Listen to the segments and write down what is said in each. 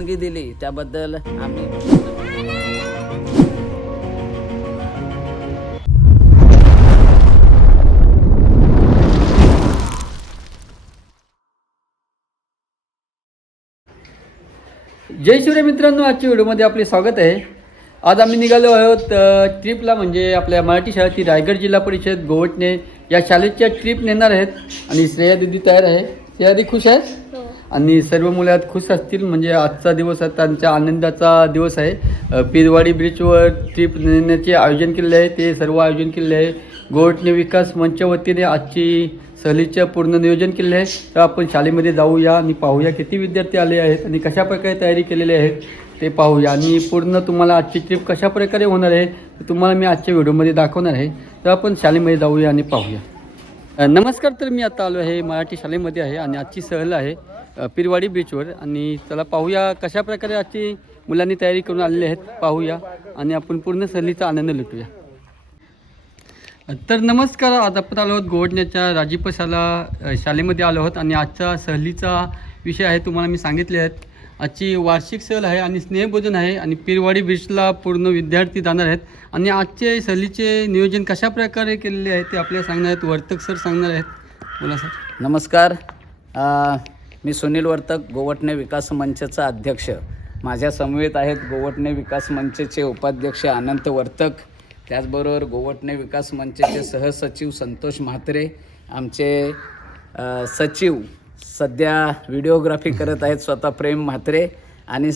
परवानगी दिली त्याबद्दल आम्ही जय शिवराय मित्रांनो, आजच्या व्हिडिओमध्ये आपले स्वागत आहे. आज आम्ही निघालो आहोत ट्रिपला, म्हणजे आपल्या मराठी शाळेची रायगड जिल्हा परिषद गोवटणे या शाळेच्या ट्रिप नेणार आहेत. आणि श्रेया दिदी तयार आहे. श्रेया दिदी खुश आहे आणि सर्व मुलं आज खुश असतील, म्हणजे आजचा दिवस त्यांच्या आनंदाचा दिवस आहे. पिरवाडी ब्रिजवर ट्रिप नेण्याचे आयोजन केलेले आहे. ते सर्व आयोजन केलेले आहे गोवटणे विकास मंचच्या वतीने. आजची सहलीचं पूर्ण नियोजन केले आहे. तर आपण शाळेमध्ये जाऊया आणि पाहूया किती विद्यार्थी आले आहेत आणि कशा प्रकारे तयारी केलेली आहेत ते पाहूया. आणि पूर्ण तुम्हाला आजची ट्रिप कशा प्रकारे होणार आहे ते तुम्हाला मी आजच्या व्हिडिओमध्ये दाखवणार आहे. तर आपण शाळेमध्ये जाऊया आणि पाहूया. नमस्कार, तर मी आता आलो आहे मराठी शाळेमध्ये आहे आणि आजची सहल आहे पिरवाडी बीचवर. आणि चला पाहूया कशा प्रकारे आजची मुलांनी तयारी करून आलेले आहेत, पाहूया आणि आपण पूर्ण सहलीचा आनंद लुटूया. तर नमस्कार, आज आपण आलो आहोत गोवटण्याच्या राजीप शाळेमध्ये आलो आहोत. आणि आजचा सहलीचा विषय आहे तुम्हाला मी सांगितले आहेत. आजची वार्षिक सहल आहे आणि स्नेहभोजन आहे आणि पिरवाडी बीचला पूर्ण विद्यार्थी जाणार आहेत. आणि आजचे सहलीचे नियोजन कशा प्रकारे केलेले आहे ते आपल्याला सांगणार आहेत. वर्तक सर सांगणार आहेत. बोला सर. नमस्कार. मी सुनील वर्तक, गोवटणे विकास मंचचा अध्यक्ष. माझ्या समवेत आहेत गोवटणे विकास मंचचे उपाध्यक्ष अनंत वर्तक, त्याचबरोबर गोवटणे विकास मंचचे सहसचिव संतोष म्हात्रे, आमचे सचिव सध्या व्हिडिओग्राफी करत आहेत स्वतः प्रेम म्हात्रे, आणि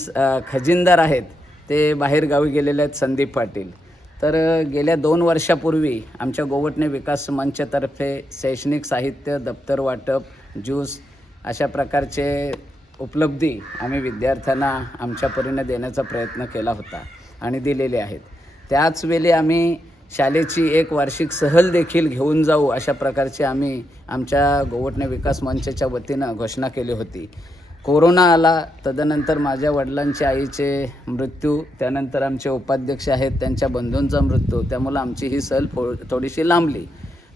खजिनदार आहेत ते बाहेरगावी गेलेले आहेत संदीप पाटील. तर गेल्या 2 वर्षापूर्वी आमच्या गोवटणे विकास मंचतर्फे शैक्षणिक साहित्य, दप्तर वाटप, ज्यूस अशा प्रकारचे उपलब्धी आम्ही विद्यार्थ्यांना आमच्या परीने देण्याचा प्रयत्न केला होता आणि दिलेले आहेत. त्याचवेळी आम्ही शाळेची एक वार्षिक सहल देखील घेऊन जाऊ अशा प्रकारची आम्ही आमच्या गोवटणे विकास मंचच्या वतीनं घोषणा केली होती. कोरोना आला, तदनंतर माझ्या वडिलांच्या आईचे मृत्यू, त्यानंतर आमचे उपाध्यक्ष आहेत त्यांच्या बंधूंचा मृत्यू, त्यामुळं आमची ही सहल थोडीशी लांबली.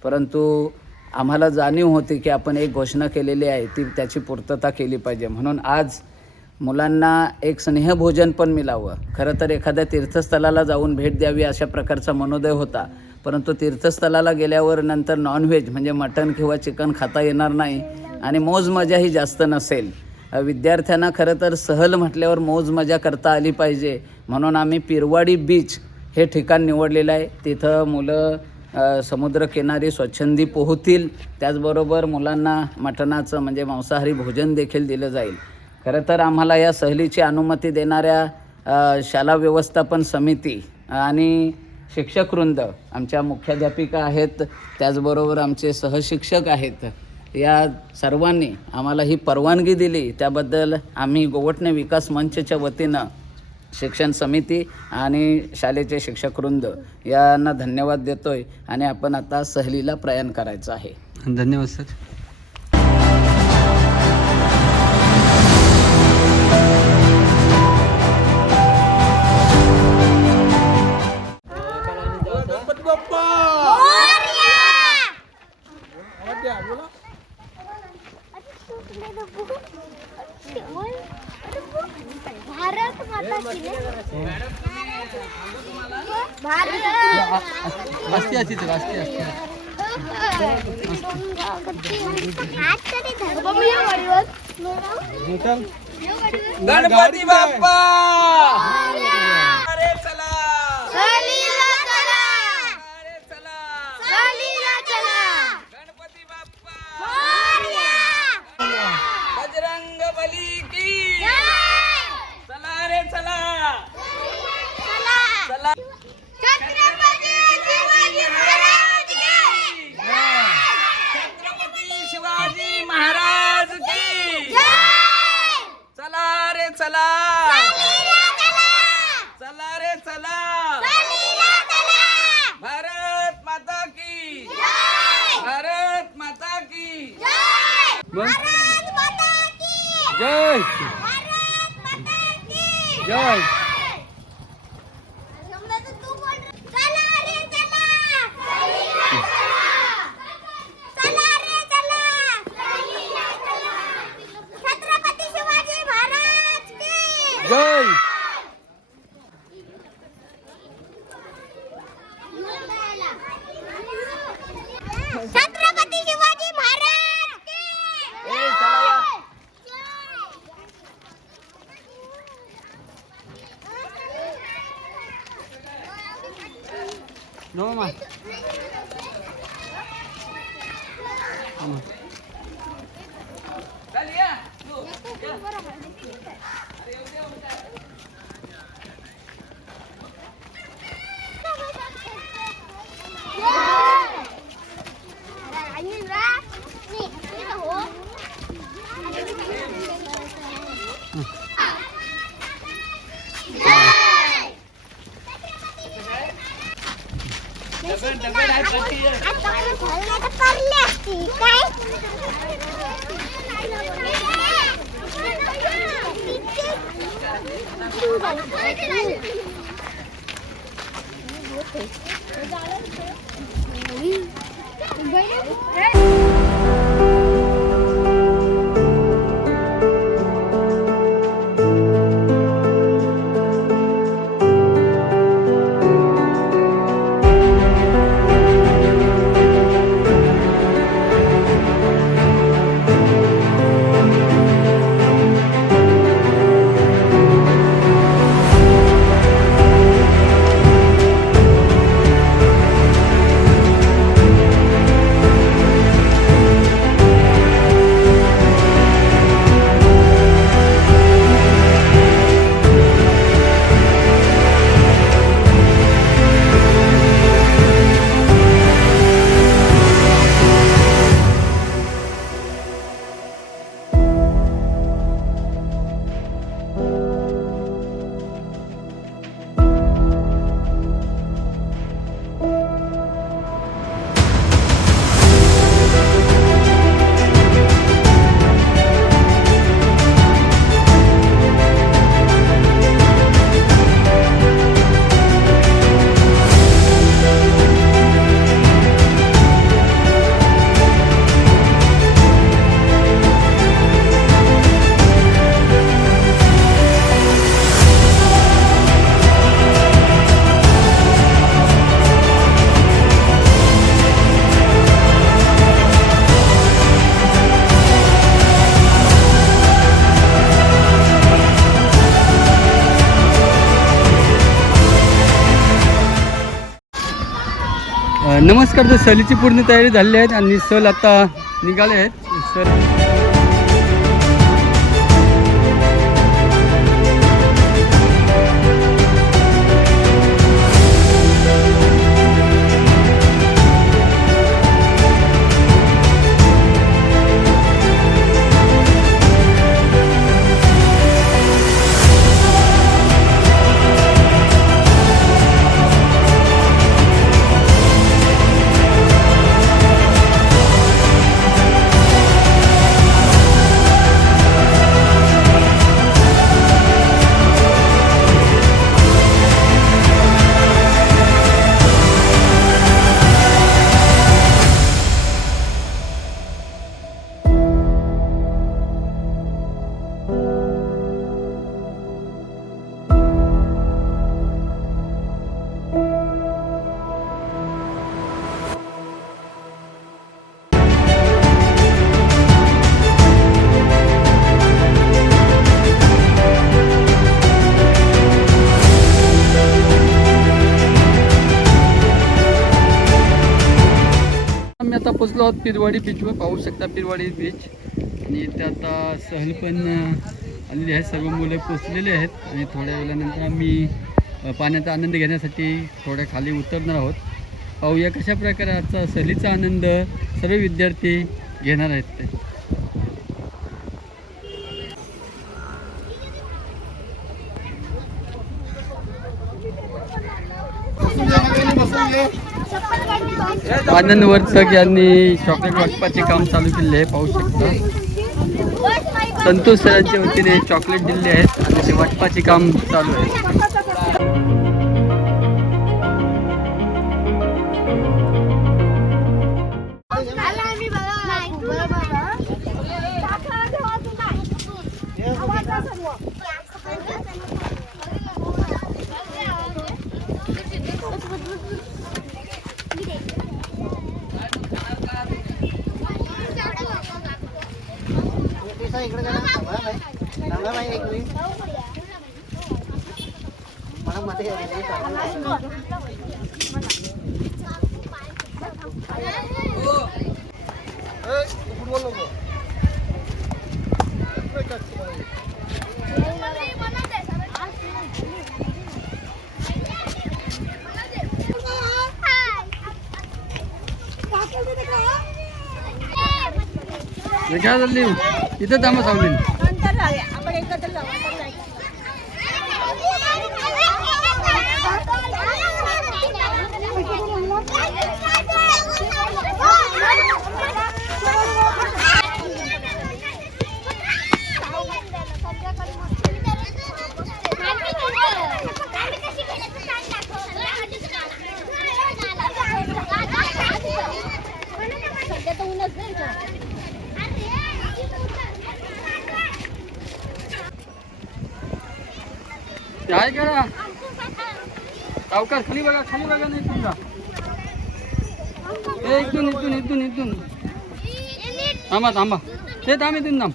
परंतु आम्हाला जाणीव होती की आपण एक घोषणा केलेली आहे ती त्याची पूर्तता केली पाहिजे, म्हणून आज मुलांना एक स्नेहभोजन पण मिळावं. खरं तर एखाद्या तीर्थस्थळाला जाऊन भेट द्यावी अशा प्रकारचा मनोदय होता, परंतु तीर्थस्थळाला गेल्यावर नंतर नॉनव्हेज म्हणजे मटण किंवा चिकन खाता येणार नाही आणि मौज मजाही जास्त नसेल. विद्यार्थ्यांना खरं तर सहल म्हटल्यावर मौज मजा करता आली पाहिजे, म्हणून आम्ही पिरवाडी बीच हे ठिकाण निवडलेलं आहे. तिथं मुलं समुद्रकिनारी स्वच्छंदी पोहतील, त्याचबरोबर मुलांना मटणाचं म्हणजे मांसाहारी भोजन देखील दिलं जाईल. खरं तर आम्हाला या सहलीची अनुमती देणाऱ्या शाळा व्यवस्थापन समिती आणि शिक्षकवृंद, आमच्या मुख्याध्यापिका आहेत, त्याचबरोबर आमचे सहशिक्षक आहेत, या सर्वांनी आम्हाला ही परवानगी दिली त्याबद्दल आम्ही गोवटणे विकास मंचच्या वतीनं शिक्षण समिती आणि शाळेचे शिक्षकवृंद यांना धन्यवाद देतोय. आणि आपण आता सहलीला प्रयाण करायचं आहे. धन्यवाद सर. भारत माता की भारत असते असते सर, असते असते. गणपती बाप्पा बजरंग बली की चला रे चला चला. छत्रपती शिवाजी महाराज की चला रे चला चला रे चला. भारत माता की भारत माता की जय जय. नो मा नमस्कार. तर सहलीची पूर्ण तयारी झालेली आहे आणि सहल आता निघाले आहेत. सहल आता पोचलो आहोत पिरवाडी बीचवर. पाहू शकता पिरवाडी बीच. आणि इथे आता सहल पण आलेली आहे. सर्व मुलं पोचलेले आहेत आणि थोड्या वेळानंतर आम्ही पाण्याचा आनंद घेण्यासाठी थोड्या खाली उतरणार आहोत. पाहूया कशा प्रकारे आजचा सहलीचा आनंद सर्व विद्यार्थी घेणार आहेत ते. आनंद वर्तक यांनी चॉकलेट वाटपाचे काम चालू केले आहे. पाहू शकता संतोष सरांच्या वतीने चॉकलेट दिले आहेत आणि ते वाटपाचे काम चालू आहे. हे काय झाली इथं थांबा सावलीन. नंतर जाऊया आपण एकत्र जाऊ सध्या तर ऊनच नाही का? काय करा सावकार खाली बघा नाही तुमचा. इथून इथून इथून इथून थांबा थांबा ते थांब इथून थांब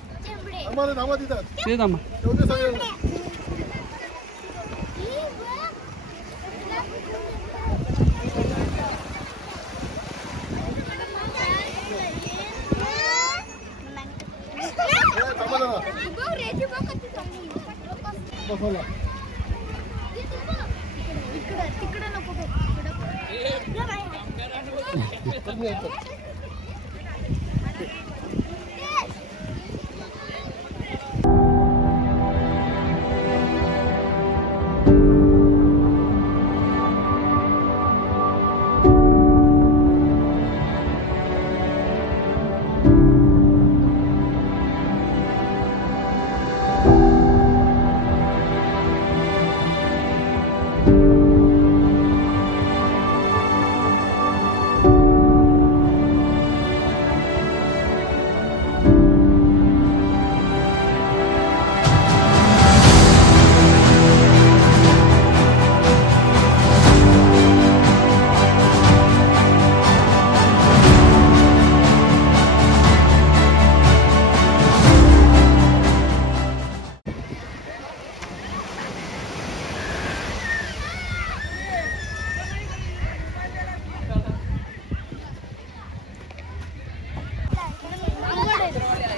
ते थांबा. तिकडे नको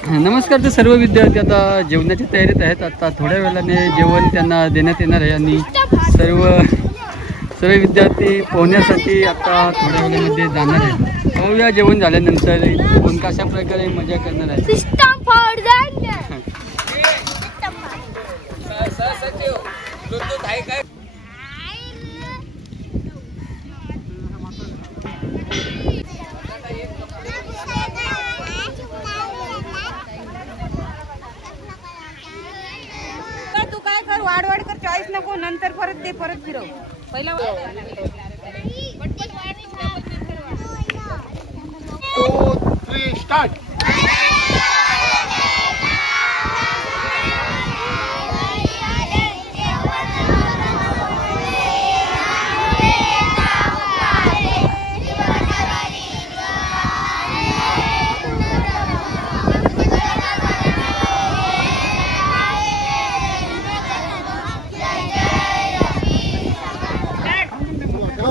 नमस्कार. तर सर्व विद्यार्थी आता जेवणाच्या तयारीत आहेत. आता थोड्या वेळाने जेवण त्यांना देण्यात येणार आहे आणि सर्व विद्यार्थी पोहण्यासाठी आता थोड्या वेळामध्ये जाणार आहेत. पाहूया जेवण झाल्यानंतर कोण कशा प्रकारे मजा करणार आहे. सिस्टम फॉर तू काय कर वाढ कर चॉईस नको नंतर परत ते परत फिरव पहिला 2, 3, स्टार्ट.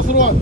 सुरुवात.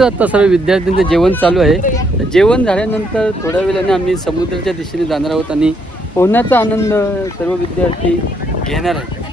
आता सर्व विद्यार्थ्यांचं जेवण चालू आहे. जेवण झाल्यानंतर थोड्या वेळाने आम्ही समुद्राच्या दिशेने जाणार आहोत आणि पोहण्याचा आनंद सर्व विद्यार्थी घेणार आहेत.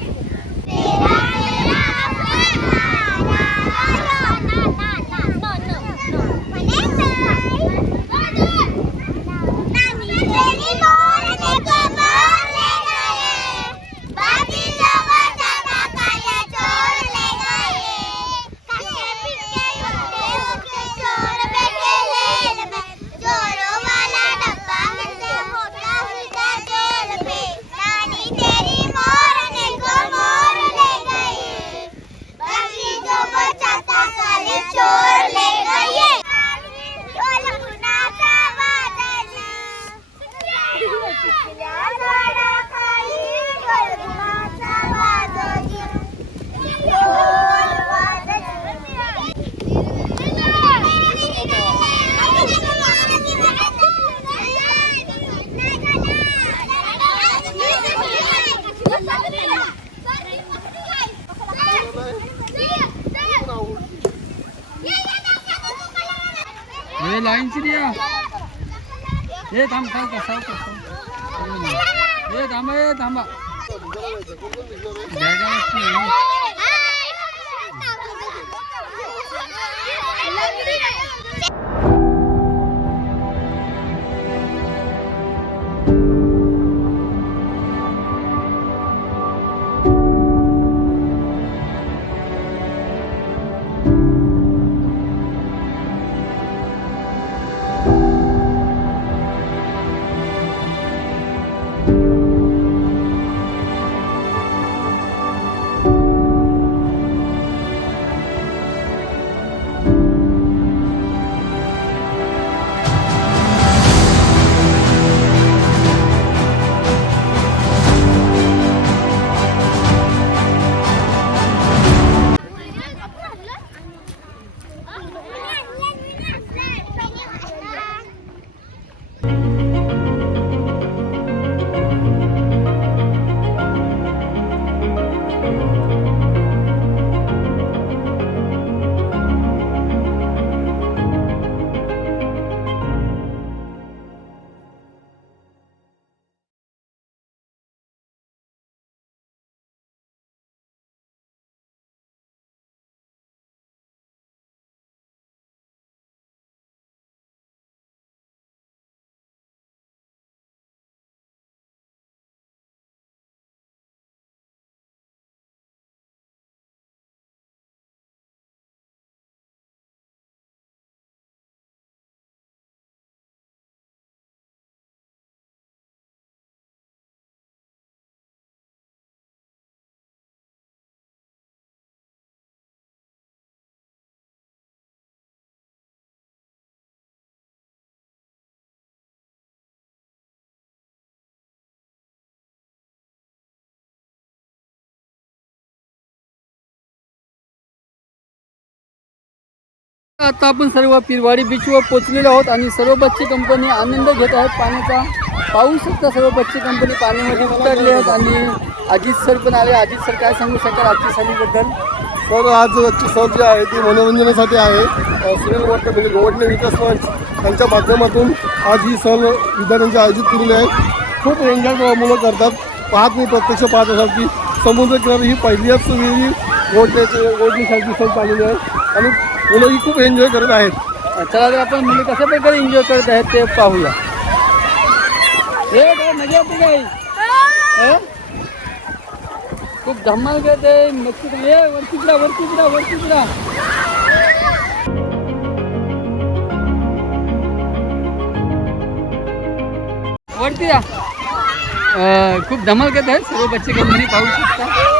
लाईनची द्या हे थांब हे थांबा आता आपण सर्व पिरवाडी बीचवर पोहोचलेलो आहोत आणि सर्व बच्चे कंपनी आनंद घेत आहेत पाण्याचा. पाहू शकता सर्व बच्चे कंपनी पाण्यामध्ये उतरले आहेत आणि अजित सर पण आले. अजित सर काय सांगू शकाल आजच्या सहलीबद्दल? तर आज आजची सहल जी आहे ती मनोरंजनासाठी आहे. सुनील वर्तक म्हणजे गोवटणे विकास मंच त्यांच्या माध्यमातून आज ही सहल विद्यार्थ्यांची आयोजित केलेली आहे. खूप एन्जॉय मुलं करतात. पाहत मी प्रत्यक्ष पाहत असाल की समुद्रकिनारी ही पहिल्याच वेळी गोवटणीसाठी सहल चाललेली आहे आणि मुलंही खूप एन्जॉय करत आहेत. चला तर आपण मुली कशा प्रकारे एन्जॉय करत आहेत ते पाहूया. हे काय मजा येते काही खूप धमाल करते. मस्त वरती जा. खूप धमाल करत आहेत सर्व बच्चे कंपनी पाहू शकता.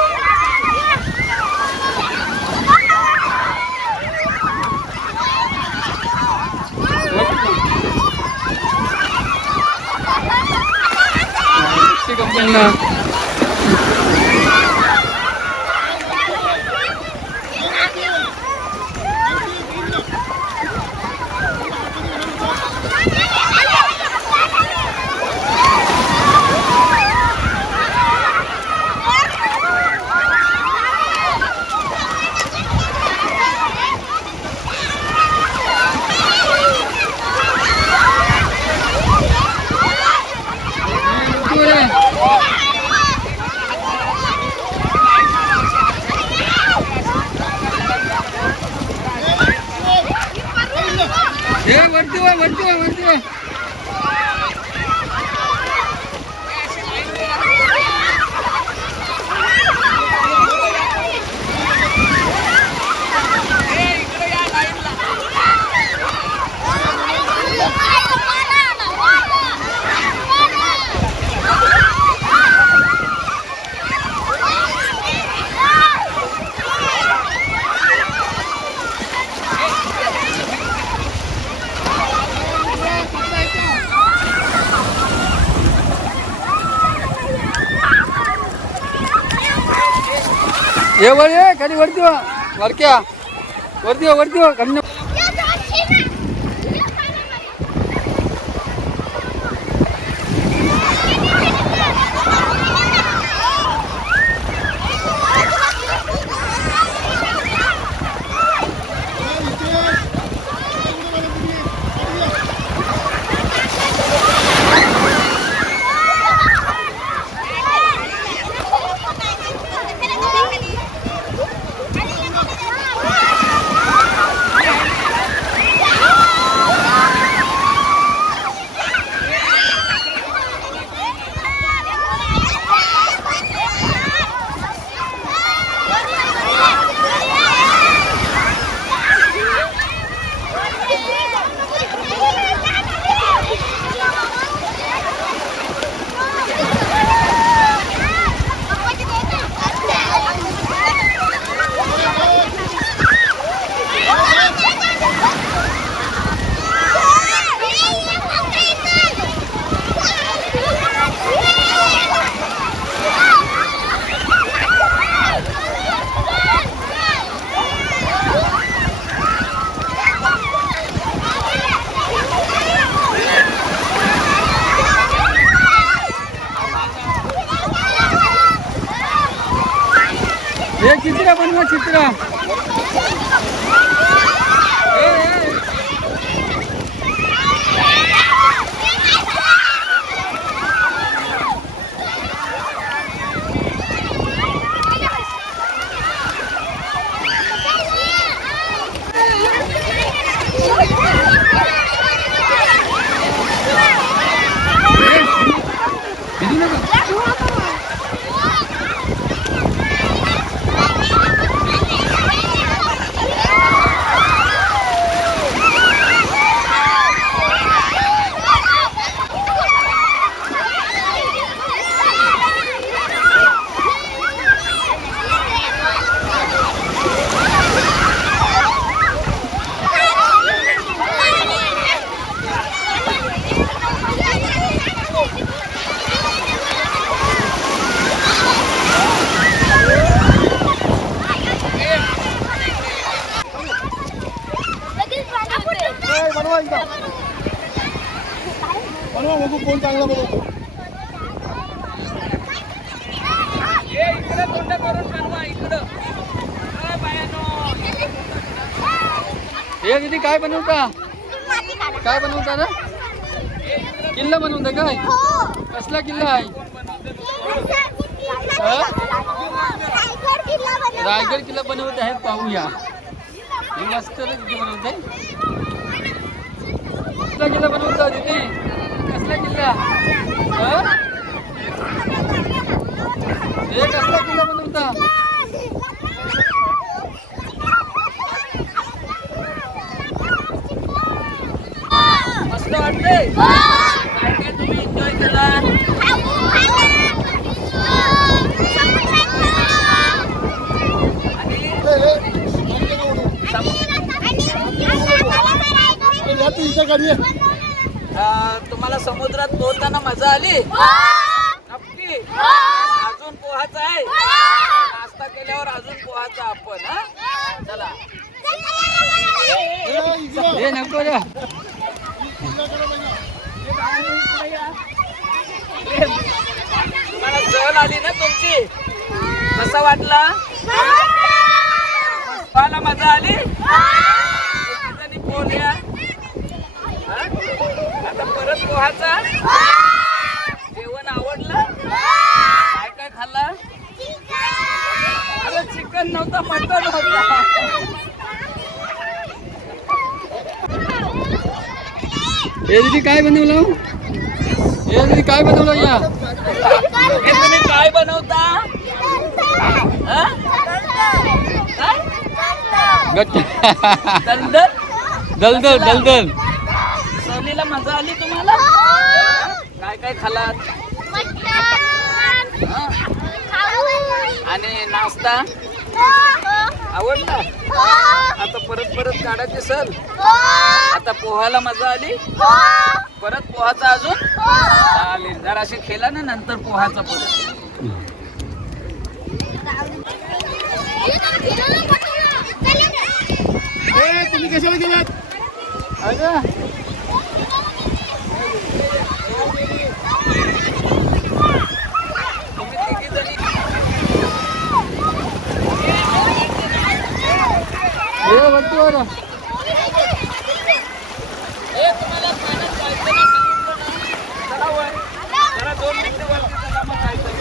कंपनीला वरती ये वर ये खाली वरती वरक्या वरती खाली ये चित्र बनवा चित्र बनवा बघू कोण चांगला बनवतो. हे किती काय बनवता ना किल्ला बनवता काय कसला किल्ला आहे रायगड किल्ला बनवत आहे पाहूया मस्त बनवत आहे कसला किल्ला बनवता तिथे कसला किल्ला हे कसला किल्ला बनवता मस्त वाटते काय काय तुम्ही एन्जॉय केला तुम्हाला समुद्रात पोहताना मजा आली नक्की अजून पोहायचं आहे नाश्ता केल्यावर अजून पोहायचं आपण चला हे नको रे तुम्हाला सहल आली ना तुमची कसं वाटलं पोहायला मजा आली पोहल्या आता परत पोहायचा जेवण आवडलं काय काय खाल्लं अरे चिकन नव्हतं मटन होतं हे दीदी काय बनवलं? हे दीदी काय बनवलं या? हे तुम्ही काय बनवता? हा? काय? गट्ट दलदल? दलदल दलदल. सहलीला मजा आली तुम्हाला? काय काय खालात? हा? आणि नाश्ता आवडला? आता परत परत काढायची सल. आता पोहायला मजा आली? परत पोहाचा अजून चालेल. जर अशी खेळला ना नंतर पोहाचा परत. तुम्ही कशाला गेलात? तुम्ही तिघी जणी हे वरती वर. तुम्हाला पाण्यात जायचं ना सांगितलं ना. चला वर. जरा 2 मिनिटं वरती चला मग जायचं.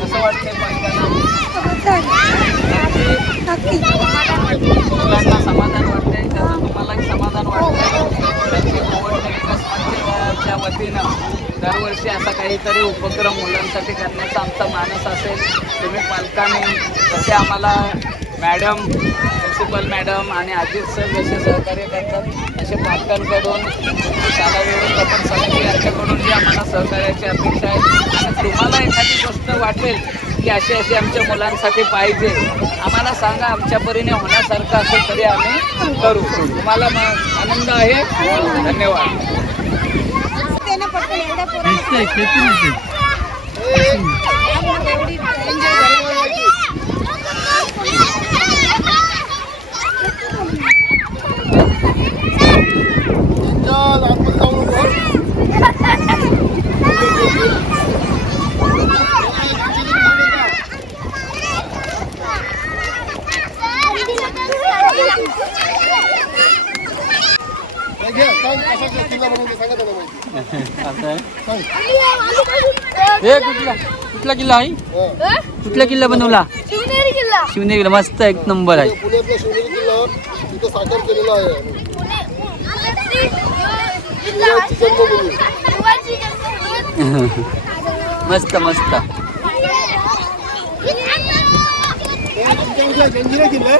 कसं वाटतंय पालकांना? मुलांना समाधान वाटतंय, त्याचं तुम्हालाही समाधान वाटतंय. त्याची गोवटणे विकास मंचच्या वतीनं दरवर्षी असा काहीतरी उपक्रम मुलांसाठी करण्याचा आमचा मानस असेल. तुम्ही पालकांनी जसे आम्हाला मॅडम, प्रिन्सिपल मॅडम आणि अजित सर जसे सहकार्य करतात तसे पालकांकडून शाळा व्यवस्थापन समिती यांच्याकडून जी आम्हाला सहकार्याची अपेक्षा आहे. आणि तुम्हाला एखादी गोष्ट वाटेल की अशी अशी आमच्या मुलांसाठी पाहिजे, आम्हाला सांगा. आमच्या परीने होण्यासारखं असेल तरी आम्ही करू. तुम्हाला मग आनंद आहे. धन्यवाद. त्यानं पटकन एवढ्या पोरांना दिसतंय, खेचून दिसतंय. एवढी एन्जॉय झाली. चल, आतमध्ये जाऊ नको. हे घे, सांग, कसा किल्ला बनवते, सांगा त्याला माहिती. असं आहे. सांग. हे कुठला किल्ला आहे? हा. कुठला किल्ला बनवला? शिवनेरी किल्ला. शिवनेरी किल्ला मस्त एक नंबर आहे. पुण्यातला शिवनेरी किल्ला तिथं साकार केलेला आहे. शिवाची जन्मभूमी. मस्त मस्त. तुमच्या इथला जंजिरा किल्ला आहे?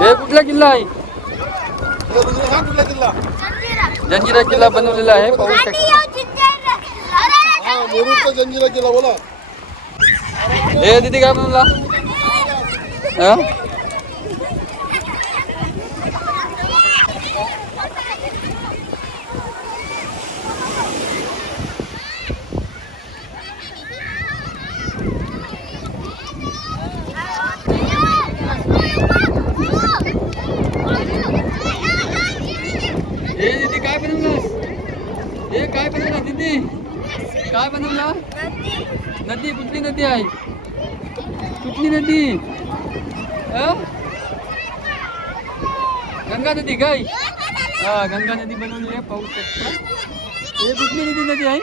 हे कुठला किल्ला आहे? हे दुसरा सांग कुठला किल्ला? जंजिरा किल्ला बनवलेला आहे, पाहू शकता. हा, मुरुडचा जंजिरा किल्ला. बोला. हे दीदी काय बनवला? हा? हे दीदी काय बनवलास? हे काय बनवला दीदी? काय बनवला? नदी. कुठली नदी आहे? कुठली नदी? गंगा नदी काय? हा, गंगा नदी बनवली आहे, पाहू शकता. हे कुठली नदी आहे?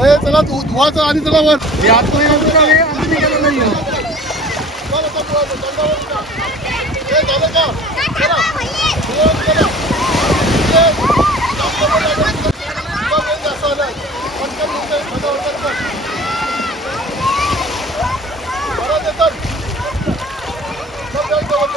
ए, चला धुवाचं आणि चला वर. हे आतमध्ये नव्हतं का? हे आतमध्ये गेलं नाही आहे. चला, चला, धुवाचं. दंडावर उठा. ए, झालं का? चला. धुवाचं चला. ए, जास्त वेळ लागेल. तुला वेळ जास्त आलाय. पटकन धुतोय. दंडावर पटकन. परत येतात. सब वेळ जवळ.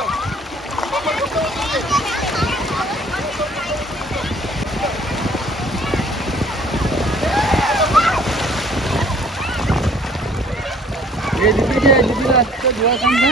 हे दीदी आहे, दीदीला आजचं धुवा सांग ना.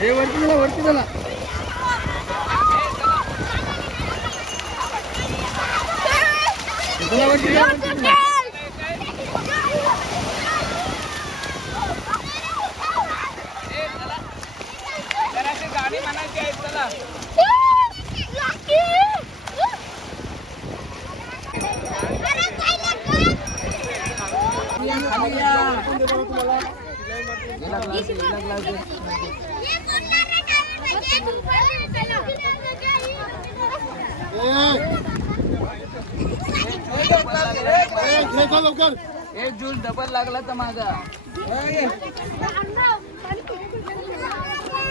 हे वरती चला, वरती चला. चला, वरती चला, वरती चला. गाणी म्हणायची आहे चला. लवकर एक जून डबल लागला तर माझा.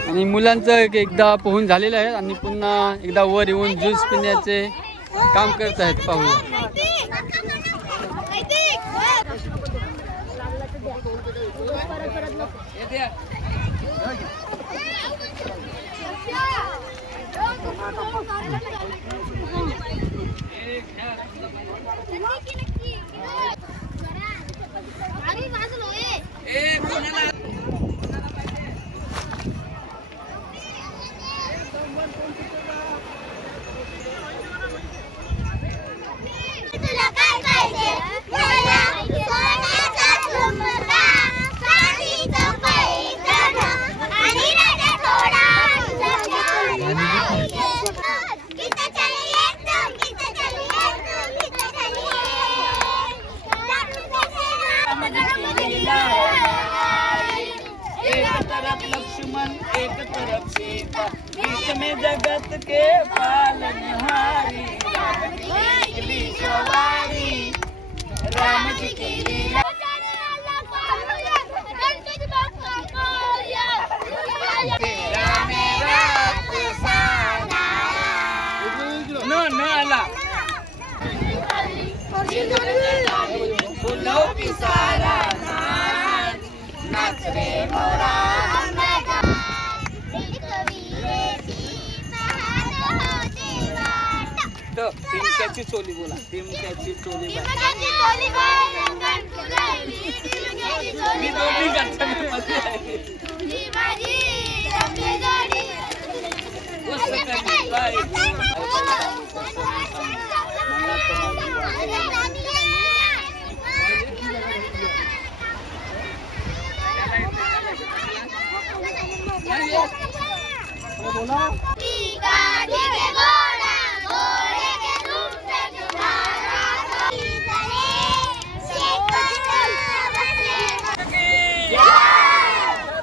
आणि मुलांचं एकदा पोहून झालेलं आहे आणि पुन्हा एकदा वर येऊन ज्यूस पिण्याचे काम करत आहेत. पाहूया. एक तरफ लक्ष्मण एक तरफ सीता बीच में जगत के पालनहारी राम की निकली सवारी राम जी की लीला. तेरा मेरा फसाना न आला फुलो पिसारा नाच रे मोरा. टिमक्याची चोली बोला. टिमक्याची चोली मी दोन्ही मध्ये आहे.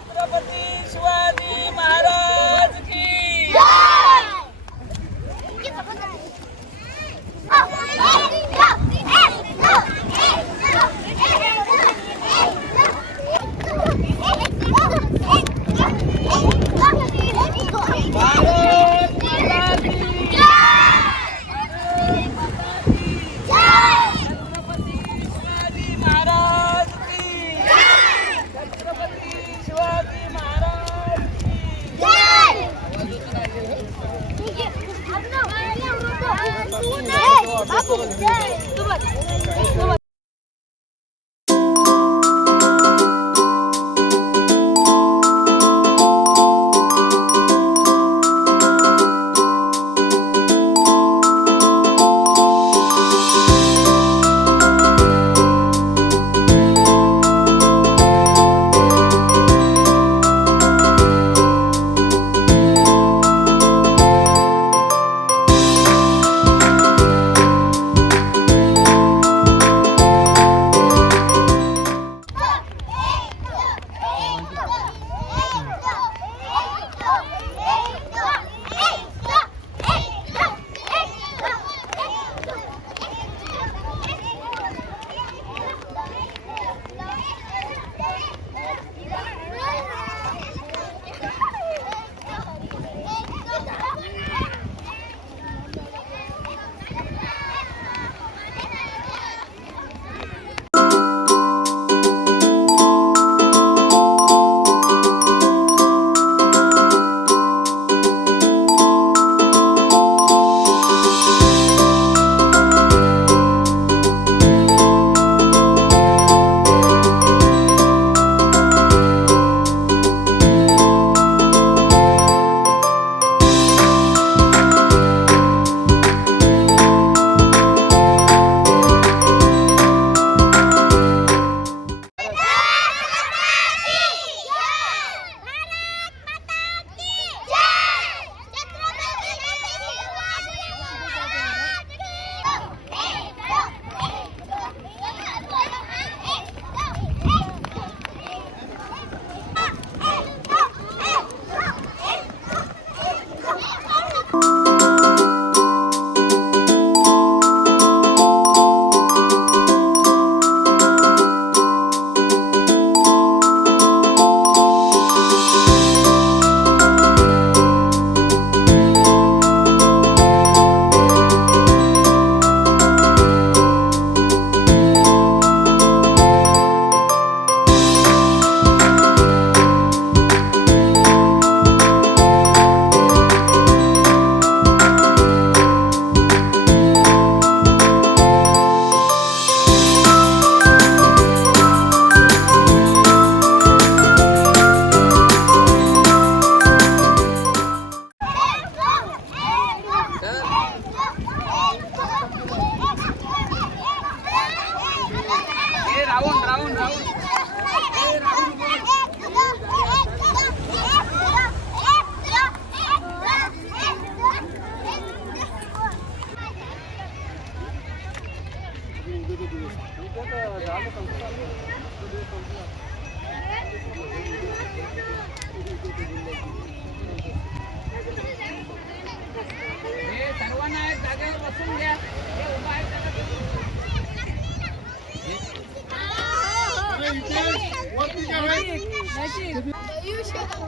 छत्रपती शिवाजी महाराज की.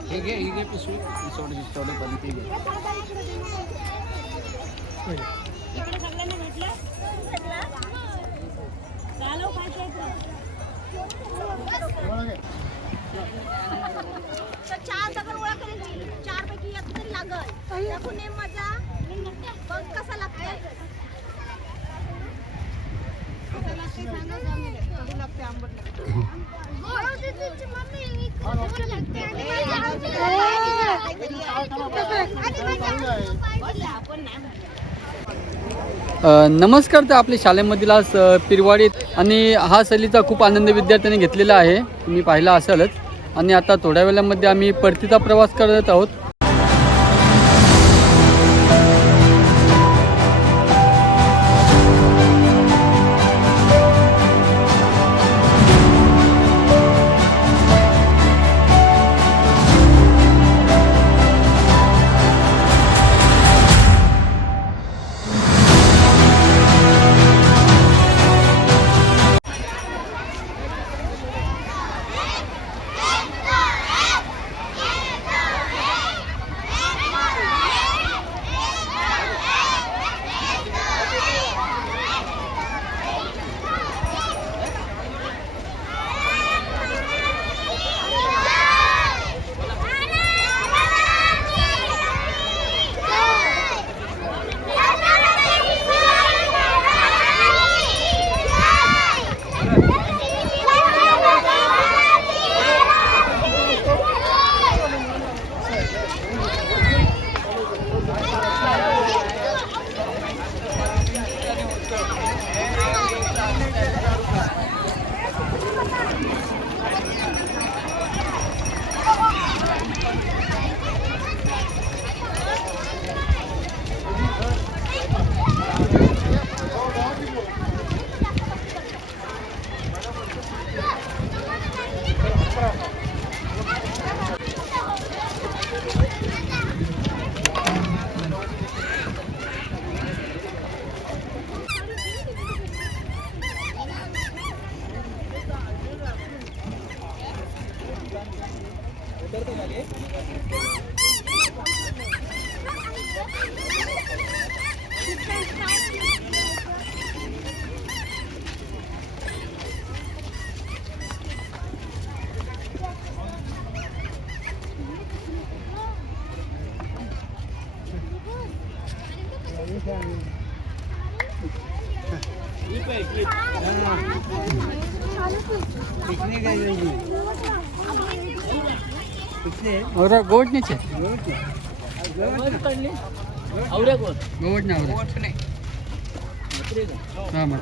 हे घे पिशवी सोडे पण ते घे. इकडे सगळ्यांना भेटलं चालव चार दगड गोळा करायची 4 पैकी एक तरी लागल टाकून नेम मजा बघ कसा लागतोय नमस्कार. तर आपल्या शाळेमधील आज पिरवाडीत आणि हा सहलीचा खूप आनंद विद्यार्थ्यांनी घेतलेला आहे, तुम्ही पाहिला असालच. आणि आता थोड्या वेळामध्ये आम्ही परतीचा प्रवास करत आहोत. और गोट नीचे आवऱ्या कोण गोट ना नाही. हां मग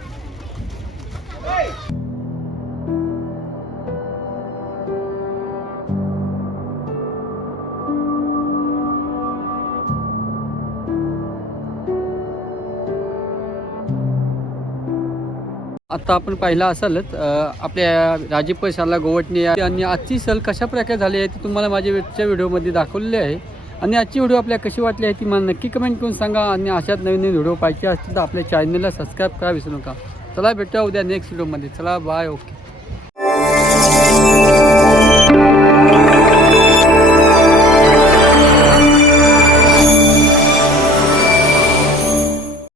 आता आपण पाहिलं असालच आपल्या राजीव शाला गोवटणे आणि आजची सहल कशा प्रकारे झाली आहे ती तुम्हाला माझ्या वेळच्या व्हिडिओमध्ये दाखवलेली आहे. आणि आजची व्हिडिओ आपल्याला कशी वाटली आहे ती मला नक्की कमेंट करून सांगा. आणि अशाच नवीन नवीन व्हिडिओ पाहिजे असतील तर आपल्या चॅनलला सबस्क्राईब करा विसरू नका. चला भेटूया उद्या नेक्स्ट व्हिडिओमध्ये. चला बाय. ओके.